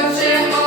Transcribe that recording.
Lord,